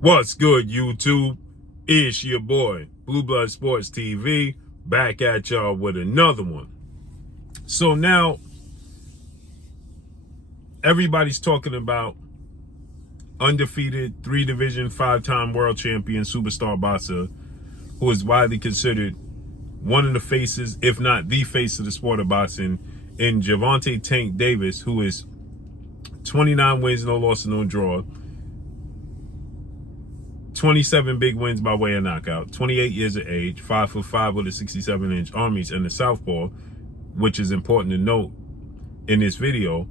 What's good, YouTube? It's your boy, Blue Blood Sports TV, back at y'all with another one. So now, everybody's talking about undefeated, 3-division, 5-time world champion superstar boxer, who is widely considered one of the faces, if not the face of the sport of boxing, in Gervonta Tank Davis, who is 29 wins, no loss, no draw. 27 big wins by way of knockout, 28 years of age, 5'5" with a 67-inch arm reach, and the southpaw, which is important to note in this video.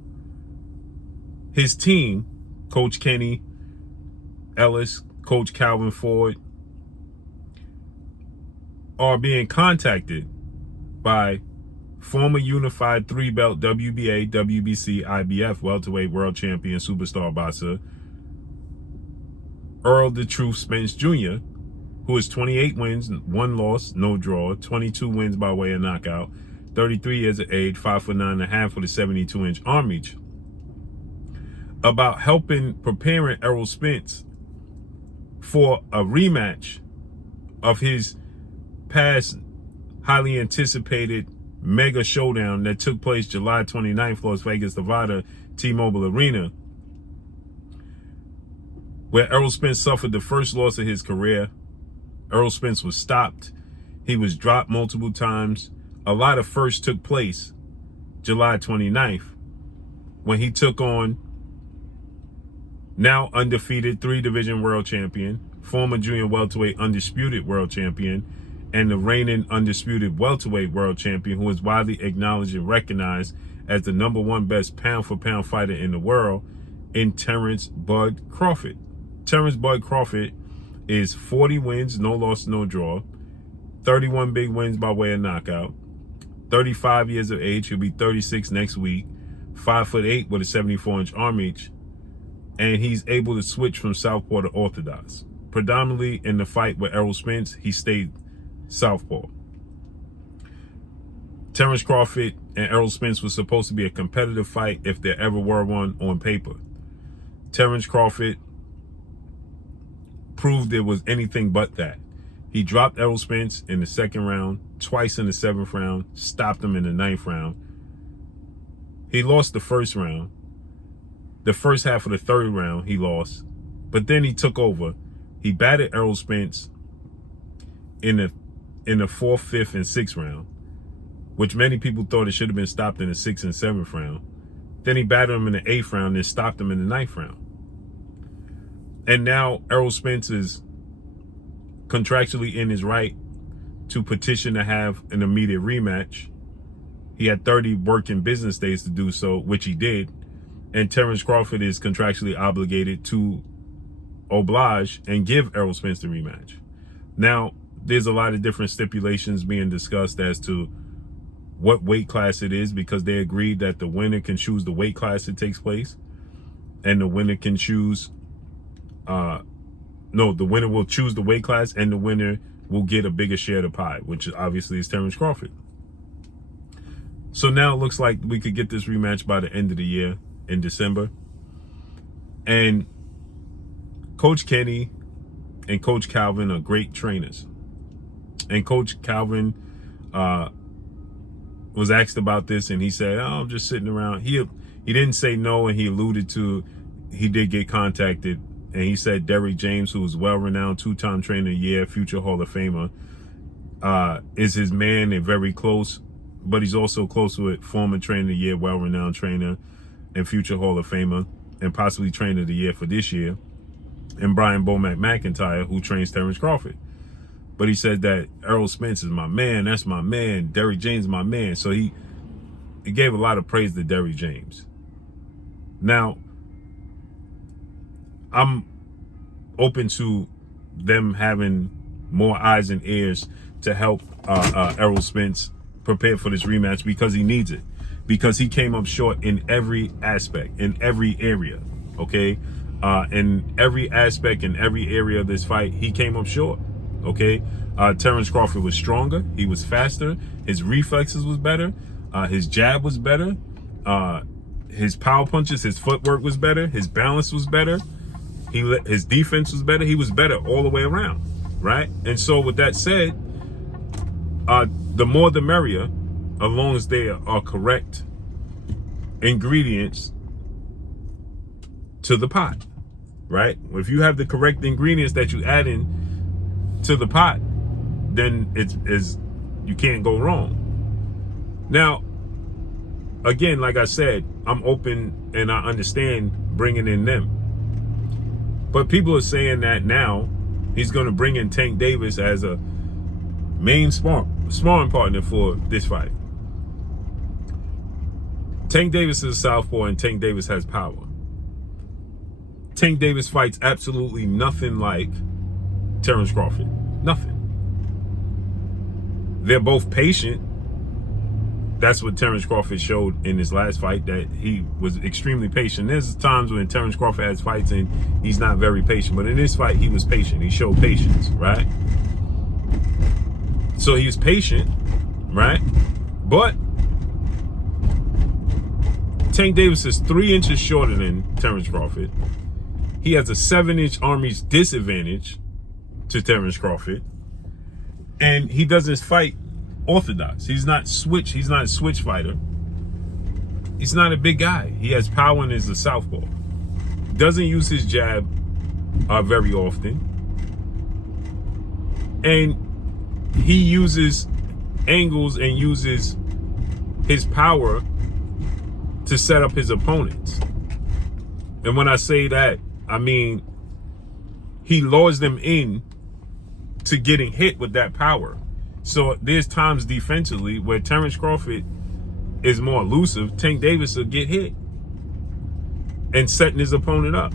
His team, Coach Kenny Ellis, Coach Calvin Ford, are being contacted by former unified 3-belt WBA, WBC, IBF welterweight world champion superstar boxer Errol the Truth Spence Jr., who is 28 wins, 1 loss, no draw, 22 wins by way of knockout, 33 years of age, 5'9.5" with a 72-inch arm reach, about preparing Errol Spence for a rematch of his past highly anticipated mega showdown that took place July 29th, Las Vegas, Nevada, T-Mobile Arena, where Errol Spence suffered the first loss of his career. Errol Spence was stopped. He was dropped multiple times. A lot of firsts took place July 29th when he took on now undefeated 3-division world champion, former junior welterweight undisputed world champion, and the reigning undisputed welterweight world champion, who is widely acknowledged and recognized as the #1 best pound-for-pound fighter in the world, in Terrence Bud Crawford. Terrence Bud Crawford is 40 wins, no loss, no draw, 31 big wins by way of knockout, 35 years of age. He'll be 36 next week, 5'8" with a 74-inch arm reach, and he's able to switch from southpaw to orthodox. Predominantly in the fight with Errol Spence, he stayed southpaw. Terrence Crawford and Errol Spence was supposed to be a competitive fight if there ever were one on paper. Terrence Crawford proved it was anything but that. He dropped Errol Spence in the 2nd round, twice in the 7th round, stopped him in the 9th round. He lost the 1st round. The first half of the 3rd round, he lost. But then he took over. He batted Errol Spence in the 4th, 5th, and 6th round, which many people thought it should have been stopped in the 6th and 7th round. Then he batted him in the 8th round and stopped him in the 9th round. And now Errol Spence is contractually in his right to petition to have an immediate rematch. He had 30 working business days to do so, which he did. And Terrence Crawford is contractually obligated to oblige and give Errol Spence the rematch. Now, there's a lot of different stipulations being discussed as to what weight class it is, because they agreed that the winner can choose the weight class it takes place, and the winner can choose the winner will choose the weight class, and the winner will get a bigger share of the pie, which obviously is Terrence Crawford. So now it looks like we could get this rematch by the end of the year in December. And Coach Kenny and Coach Calvin are great trainers. And Coach Calvin was asked about this, and he said, "Oh, I'm just sitting around." He didn't say no, and he alluded to he did get contacted. And he said Derrick James, who is well-renowned 2-time trainer of the year, future Hall of Famer, is his man. They're very close, but he's also close with former trainer of the year, well-renowned trainer and future Hall of Famer, and possibly trainer of the year for this year, and Brian Bomack McIntyre, who trains Terrence Crawford. But he said that Errol Spence is my man. That's my man. Derrick James is my man. So he gave a lot of praise to Derrick James. Now, I'm open to them having more eyes and ears to help Errol Spence prepare for this rematch, because he needs it. Because he came up short in every aspect, in every area, okay? In every aspect, in every area of this fight, he came up short, okay? Terrence Crawford was stronger. He was faster. His reflexes was better. His jab was better. His power punches, his footwork was better. His balance was better. His defense was better. He was better all the way around, right? And so with that said, the more the merrier, as long as they are correct ingredients to the pot, right? If you have the correct ingredients that you add in to the pot, then you can't go wrong. Now, again, like I said, I'm open and I understand bringing in them. But people are saying that now he's going to bring in Tank Davis as a main sparring partner for this fight. Tank Davis is a southpaw and Tank Davis has power. Tank Davis fights absolutely nothing like Terrence Crawford. Nothing. They're both patient. That's what Terrence Crawford showed in his last fight, that he was extremely patient. There's times when Terrence Crawford has fights and he's not very patient. But in this fight, he was patient. He showed patience, right? So he was patient, right? But Tank Davis is 3 inches shorter than Terrence Crawford. He has a 7-inch arm reach disadvantage to Terrence Crawford. And he doesn't fight orthodox. He's not a switch fighter. He's not a big guy. He has power and is a southpaw. Doesn't use his jab very often. And he uses angles and uses his power to set up his opponents. And when I say that, I mean he lures them in to getting hit with that power. So there's times defensively where Terrence Crawford is more elusive. Tank Davis will get hit and setting his opponent up.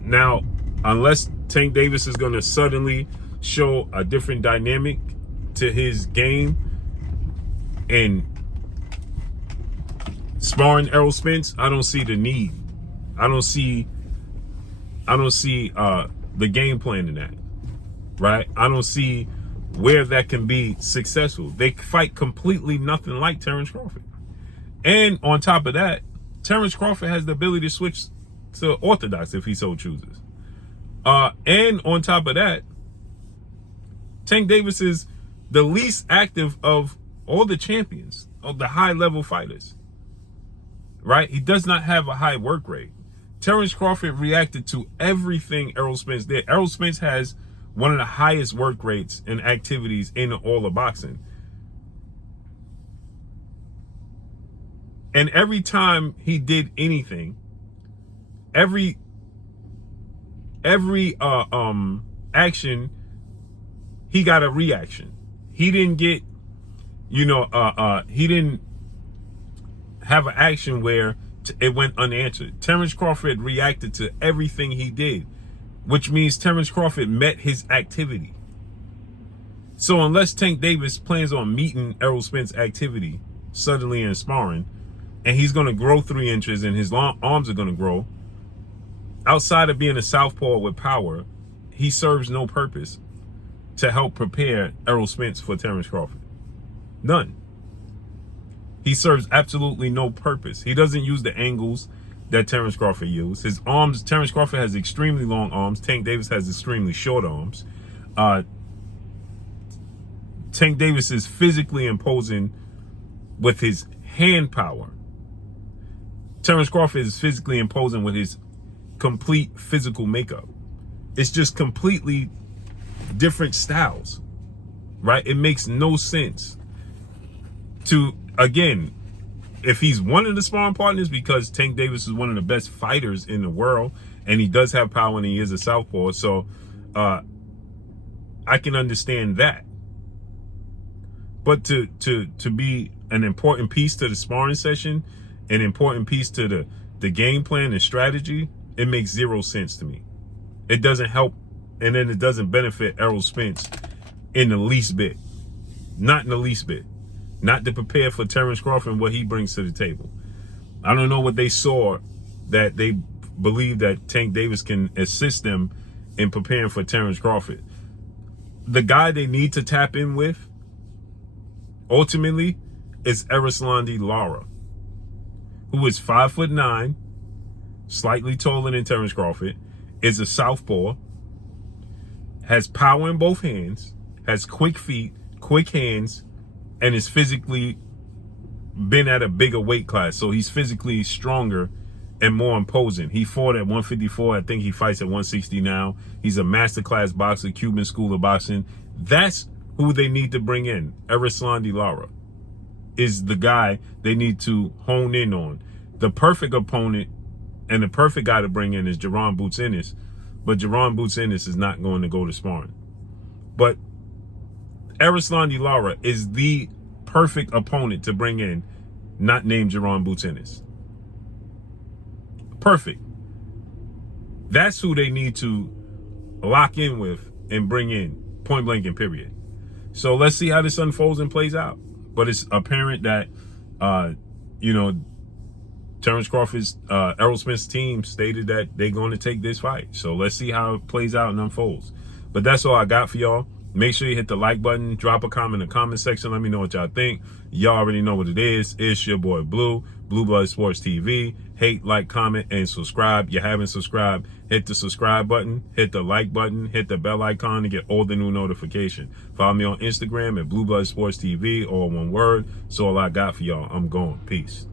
Now, unless Tank Davis is going to suddenly show a different dynamic to his game and sparring Errol Spence, I don't see the need. I don't see the game plan in that, right? I don't see where that can be successful. They fight completely nothing like Terrence Crawford. And on top of that, Terrence Crawford has the ability to switch to orthodox if he so chooses. And on top of that, Tank Davis is the least active of all the champions, of the high-level fighters, right? He does not have a high work rate. Terrence Crawford reacted to everything Errol Spence did. Errol Spence has one of the highest work rates and activities in all of boxing. And every time he did anything, every action, he got a reaction. He didn't get, he didn't have an action where it went unanswered. Terrence Crawford reacted to everything he did, which means Terrence Crawford met his activity. So unless Tank Davis plans on meeting Errol Spence activity suddenly in sparring, and he's going to grow 3 inches and his arms are going to grow, outside of being a southpaw with power, he serves no purpose to help prepare Errol Spence for Terrence Crawford. None. He serves absolutely no purpose. He doesn't use the angles that Terrence Crawford used. His arms, Terrence Crawford has extremely long arms. Tank Davis has extremely short arms. Tank Davis is physically imposing with his hand power. Terrence Crawford is physically imposing with his complete physical makeup. It's just completely different styles, right? It makes no sense to, again, if he's one of the sparring partners, because Tank Davis is one of the best fighters in the world, and he does have power and he is a southpaw, so I can understand that. But to be an important piece to the sparring session, an important piece to the game plan and strategy, it makes zero sense to me. It doesn't help, and then it doesn't benefit Errol Spence in the least bit. Not in the least bit. Not to prepare for Terrence Crawford and what he brings to the table. I don't know what they saw that they believe that Tank Davis can assist them in preparing for Terrence Crawford. The guy they need to tap in with, ultimately, is Errol Lara, who is 5'9", slightly taller than Terrence Crawford, is a southpaw, has power in both hands, has quick feet, quick hands, and is physically been at a bigger weight class. So he's physically stronger and more imposing. He fought at 154. I think he fights at 160 now. He's a masterclass boxer, Cuban school of boxing. That's who they need to bring in. Errol Lara is the guy they need to hone in on. The perfect opponent and the perfect guy to bring in is Gervonta Boots Ennis. But Gervonta Boots Ennis is not going to go to sparring. But Errol Lara is the perfect opponent to bring in, not named Gervonta Boots Ennis. Perfect. That's who they need to lock in with and bring in, point blank and period. So let's see how this unfolds and plays out. But it's apparent that, Terrence Crawford's, Errol Spence's team stated that they're going to take this fight. So let's see how it plays out and unfolds. But that's all I got for y'all. Make sure you hit the like button. Drop a comment in the comment section. Let me know what y'all think. Y'all already know what it is. It's your boy Blue, Blue Blood Sports TV. Hate, like, comment, and subscribe. You haven't subscribed, hit the subscribe button, hit the like button, hit the bell icon to get all the new notifications. Follow me on Instagram at Blue Blood Sports TV, all one word. So all I got for y'all. I'm gone. Peace.